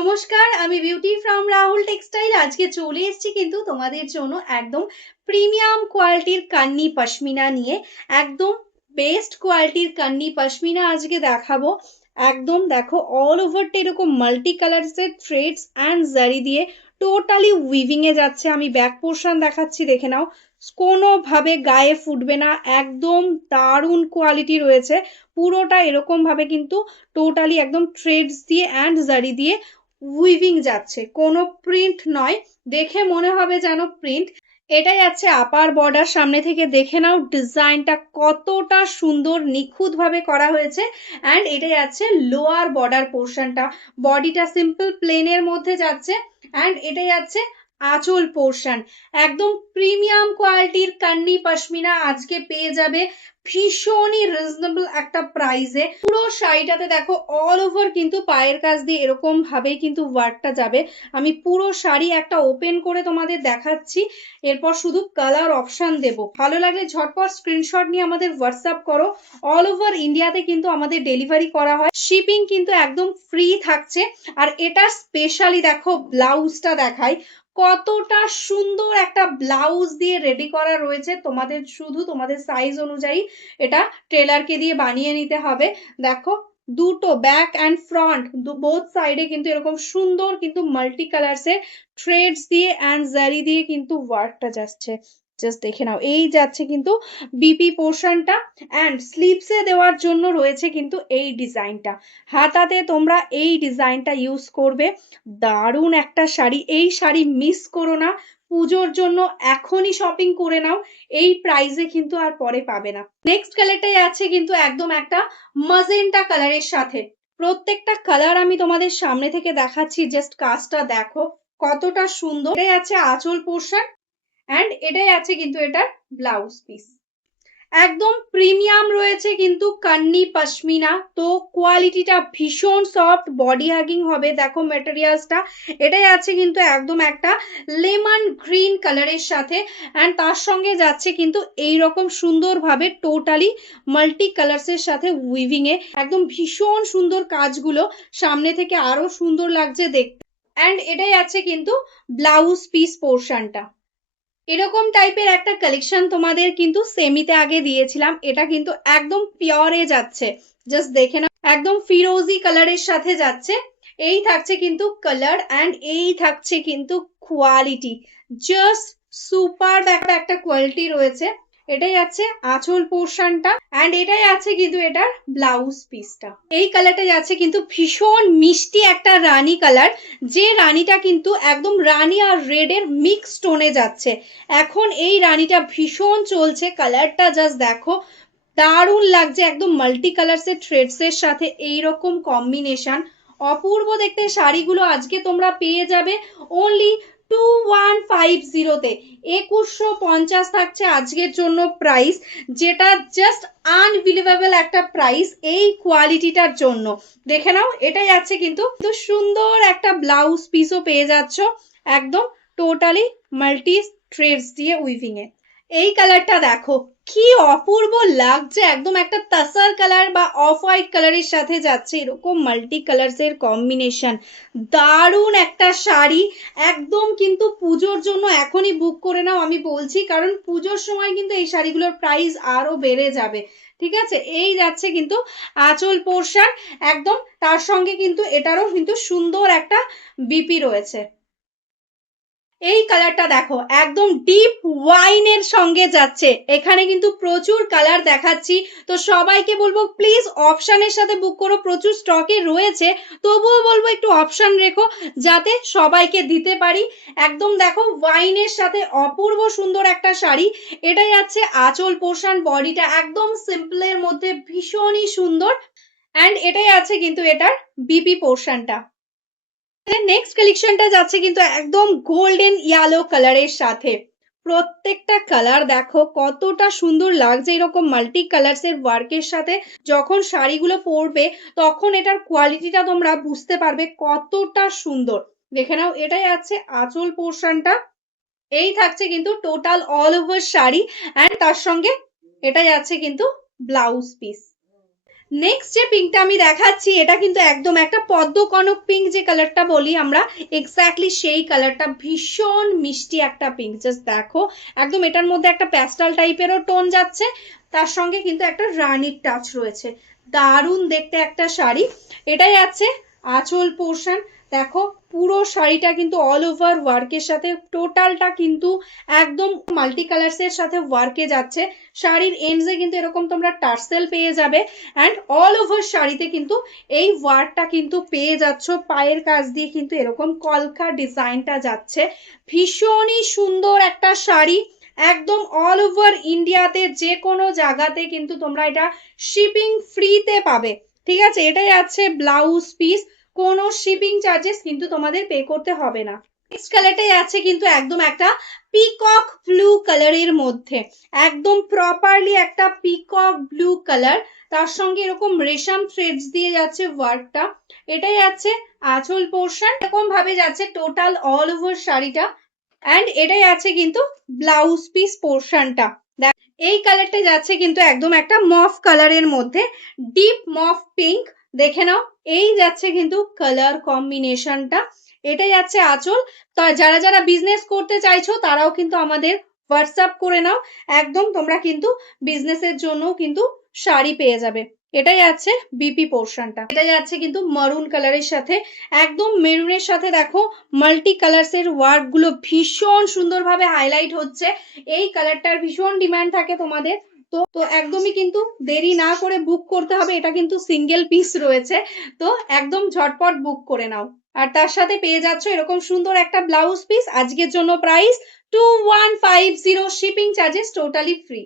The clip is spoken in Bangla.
নমস্কার, আমি বিউটি ফ্রম রাহুল টেক্সটাইল। আজকে চলে এসেছি কিন্তু তোমাদের জন্য একদম প্রিমিয়াম কোয়ালিটির কান্নি পশমিনা নিয়ে। একদম বেস্ট কোয়ালিটির কান্নি পশমিনা আজকে দেখাবো। একদম দেখো অল ওভারটা এরকম মাল্টি কালারসের থ্রেডস অ্যান্ড জারি দিয়ে টোটালি উইভিং এ যাচ্ছে। আমি ব্যাক পোর্শন দেখাচ্ছি, দেখে নাও, কোনোভাবে গায়ে ফুটবে না, একদম দারুণ কোয়ালিটি রয়েছে। পুরোটা এরকম ভাবে কিন্তু টোটালি একদম থ্রেডস দিয়ে অ্যান্ড জারি দিয়ে উইভিং যাচ্ছে, কোনো প্রিন্ট নয়। দেখে মনে হবে যেন প্রিন্ট। এটা যাচ্ছে আপার বর্ডার, সামনে থেকে দেখে নাও ডিজাইনটা কতটা সুন্দর নিখুঁত ভাবে করা হয়েছে। অ্যান্ড এটা যাচ্ছে লোয়ার বর্ডার পোর্শনটা, বডিটা সিম্পল প্লেনের মধ্যে যাচ্ছে। অ্যান্ড এটা যাচ্ছে আঁচল পোর্শন। একদম প্রিমিয়াম কোয়ালিটির কান্নি পশমিনা আজকে পেয়ে যাবে ভীষণই রিজনেবল একটা প্রাইসে। পুরো শাড়িটাতে দেখো অল ওভার কিন্তু পায়ের কাছ দিয়ে এরকম ভাবেই কিন্তু ওয়ার্কটা যাবে। আমি পুরো শাড়ি একটা ওপেন করে তোমাদের দেখাচ্ছি, এরপর শুধু কালার অপশন দেব। ভালো লাগলে ঝটপট স্ক্রিনশট নিয়ে আমাদের হোয়াটসঅ্যাপ করো। অল ওভার ইন্ডিয়াতে কিন্তু আমাদের ডেলিভারি করা হয়, শিপিং কিন্তু একদম ফ্রি থাকছে। আর এটা স্পেশালি দেখো ব্লাউজটা দেখাই, কতটা সুন্দর একটা ব্লাউজ দিয়ে রেডি করা রয়েছে। তোমাদের শুধু তোমাদের সাইজ অনুযায়ী এটা টেলারকে দিয়ে বানিয়ে নিতে হবে। দেখো দুটো ব্যাক অ্যান্ড ফ্রন্ট বোথ সাইডে কিন্তু এরকম সুন্দর কিন্তু মাল্টি কালারসের থ্রেডস দিয়ে অ্যান্ড জারি দিয়ে কিন্তু ওয়ার্কটা যাচ্ছে। জাস্ট দেখে নাও, এই যাচ্ছে কিন্তু বিপি পোর্শনটা। অ্যান্ড স্লিভসে দেওয়ার জন্য রয়েছে কিন্তু এই ডিজাইনটা। হাতাতে তোমরা এই ডিজাইনটা ইউজ করবে। দারুণ একটা শাড়ি, এই শাড়ি মিস করো না। পুজোর জন্য এখনই শপিং করে নাও, এই প্রাইসে কিন্তু আর পরে পাবে না। নেক্সট কালারটাই আছে কিন্তু একদম একটা মাজেন্টা কালারের সাথে। প্রত্যেকটা কালার আমি তোমাদের সামনে থেকে দেখাচ্ছি, জাস্ট কাজটা দেখো কতটা সুন্দর। এটাই আছে আঁচল পোর্শন অ্যান্ড এটাই আছে কিন্তু এটার ব্লাউজ পিস। একদম প্রিমিয়াম রয়েছে কিন্তু কান্নি পশমিনা, তো কোয়ালিটিটা ভীষণ সফট, বডি হাগিং হবে। দেখো মেটেরিয়ালসটা, এটাই আছে কিন্তু একদম একটা লেমন গ্রিন কালারের সাথে। অ্যান্ড তার সঙ্গে যাচ্ছে কিন্তু এইরকম সুন্দরভাবে টোটালি মাল্টি কালার্সের সাথে উইভিং এ একদম ভীষণ সুন্দর কাজগুলো, সামনে থেকে আরো সুন্দর লাগছে দেখতে। অ্যান্ড এটাই আছে কিন্তু ব্লাউজ পিস পোর্শনটা। এরকম টাইপের একটা কালেকশন তোমাদের কিন্তু সেমিতে আগে দিয়েছিলাম, এটা কিন্তু একদম পিওরে যাচ্ছে। জাস্ট দেখে নাও, একদম ফিরোজি কালারের সাথে যাচ্ছে। এই থাকছে কিন্তু কালার অ্যান্ড এই থাকছে কিন্তু কোয়ালিটি, জাস্ট সুপার একটা কোয়ালিটি রয়েছে। এটাই আছে আঁচল পোর্শনটা অ্যান্ড এটাই আছে কিন্তু এটার ব্লাউজ পিসটা। এই কালারটা যাচ্ছে কিন্তু ভীষণ মিষ্টি একটা রানী কালার, যে রানীটা কিন্তু একদম রানী আর রেড এর মিক্স টোনে যাচ্ছে। এখন এই রানীটা ভীষণ চলছে, কালারটা জাস্ট দেখো দারুণ লাগছে, একদম মাল্টি কালার্স এর থ্রেডস এর সাথে এইরকম কম্বিনেশন। অপূর্ব দেখতে শাড়িগুলো আজকে তোমরা পেয়ে যাবে অনলি 2150-তে। 2150 থাকছে আজকের জন্য প্রাইস, যেটা জাস্ট আনবিলিভেবল একটা প্রাইস এই কোয়ালিটিটার জন্য। দেখে নাও, এটাই আছে কিন্তু সুন্দর একটা ব্লাউজ পিসও পেয়ে যাচ্ছ, একদম টোটালি মাল্টি থ্রেডস দিয়ে উইভিং এ। এই কালারটা দেখো কি অপূর্ব লাগছে, একদম একটা তাসার কালার বা অফ হোয়াইট কালারের সাথে যাচ্ছে এরকম মাল্টি কালার্স এর কম্বিনেশন। দারুণ একটা শাড়ি, একদম কিন্তু পুজোর জন্য এখনই বুক করে নাও আমি বলছি, কারণ পুজোর সময় কিন্তু এই শাড়িগুলোর প্রাইস আরো বেড়ে যাবে। ঠিক আছে, এই যাচ্ছে কিন্তু আঁচল পোর্শন, একদম তার সঙ্গে কিন্তু এটারও কিন্তু সুন্দর একটা বিপি রয়েছে। এই কালারটা দেখো একদম ডিপ ওয়াইনের সঙ্গে যাচ্ছে, এখানে কিন্তু প্রচুর কালার দেখাচ্ছি, তো সবাইকে বলবো প্লিজ অপশনের সাথে বুক করো। প্রচুর স্টকে রয়েছে, তবুও বলবো একটু অপশন রেখো যাতে সবাইকে দিতে পারি। একদম দেখো ওয়াইনের সাথে অপূর্ব সুন্দর একটা শাড়ি। এটা যাচ্ছে আঁচল পোর্শন, বডিটা একদম সিম্পলের মধ্যে ভীষণই সুন্দর। অ্যান্ড এটাই আছে কিন্তু এটার বিপি পোর্শনটা। নেক্সট কালেকশনটা যাচ্ছে কিন্তু একদম গোল্ডেন ইয়েলো কালারের সাথে। প্রত্যেকটা কালার দেখো কতটা সুন্দর লাগছে এরকম মাল্টি কালার্স এর ওয়ার্কের সাথে। যখন শাড়িগুলো পরবে তখন এটার কোয়ালিটিটা তোমরা বুঝতে পারবে কতটা সুন্দর। দেখে নাও, এটাই আছে আঁচল পোর্শনটা। এই থাকছে কিন্তু total all over sari and তার সঙ্গে এটাই আছে কিন্তু ব্লাউজ পিস। নেক্সট যে পিঙ্কটা আমি দেখাচ্ছি এটা কিন্তু একদম একটা পদ্ম কনক পিঙ্ক যে কালারটা বলি আমরা, এক্স্যাক্টলি সেই কালারটা, ভীষণ মিষ্টি একটা পিঙ্ক। জাস্ট দেখো, একদম এটার মধ্যে একটা প্যাস্টেল টাইপেরও টোন যাচ্ছে, তার সঙ্গে কিন্তু একটা রানীর টাচ রয়েছে। দারুণ দেখতে একটা শাড়ি। এটাই আছে আঁচল পোর্শন। দেখো পুরো শাড়িটা কিন্তু অল ওভার ওয়ার্কের সাথে, টোটালটা কিন্তু একদম মাল্টি কালার্স এর সাথে ওয়ার্কে যাচ্ছে। শাড়ির এন্ডসে কিন্তু এরকম তোমরা টার্সেল পেয়ে যাবে, অ্যান্ড অল ওভার শাড়িতে কিন্তু এই ওয়ার্কটা কিন্তু পেয়ে যাচ্ছ। পায়ের কাছ দিয়ে কিন্তু এরকম কলকা ডিজাইনটা যাচ্ছে। ভীষণই সুন্দর একটা শাড়ি, একদম অল ওভার ইন্ডিয়াতে যে কোনো জায়গাতে কিন্তু তোমরা এটা শিপিং ফ্রিতে পাবে। ঠিক আছে, এটাই আছে ব্লাউজ পিস, কোনো শিপিং চার্জেস কিন্তু তোমাদের পে করতে হবে না। নেক্সট কালারটাই আছে কিন্তু একদম একটা পিকক ব্লু কালারের মধ্যে, একদম প্রপারলি একটা পিকক ব্লু কালার, তার সঙ্গে এরকম রেশম থ্রেডস দিয়ে যাচ্ছে ওয়ার্কটা। এটাই আছে আঁচল পোর্শন, এরকম ভাবে যাচ্ছে টোটাল অল ওভার শাড়িটা, অ্যান্ড এটাই আছে কিন্তু ব্লাউজ পিস পোর্শনটা। এই কালারটা যাচ্ছে কিন্তু একদম একটা মফ কালারের মধ্যে, ডিপ মফ পিঙ্ক। দেখে নাও, এই যাচ্ছে কিন্তু কালার কম্বিনেশনটা। এটা যাচ্ছে আঁচল। তো যারা যারা বিজনেস করতে চাইছো তারাও কিন্তু আমাদের হোয়াটসঅ্যাপ করে নাও, একদম তোমরা কিন্তু বিজনেসের জন্য কিন্তু শাড়ি পেয়ে যাবে। এটাই আছে বিপি পোর্শনটা। এটা যাচ্ছে কিন্তু মারুন কালারের সাথে, একদম মেরুনের সাথে দেখো মাল্টি কালার্স এর ওয়ার্ক গুলো ভীষণ সুন্দরভাবে হাইলাইট হচ্ছে। এই কালারটার ভীষণ ডিমান্ড থাকে তোমাদের, তো তো একদমই কিন্তু দেরি না করে বুক করতে হবে। এটা কিন্তু সিঙ্গেল পিস রয়েছে, তো একদম ঝটপট বুক করে নাও। আর তার সাথে পেয়ে যাচ্ছ এরকম সুন্দর একটা ব্লাউজ পিস। আজকের জন্য price 2150, shipping charges totally free.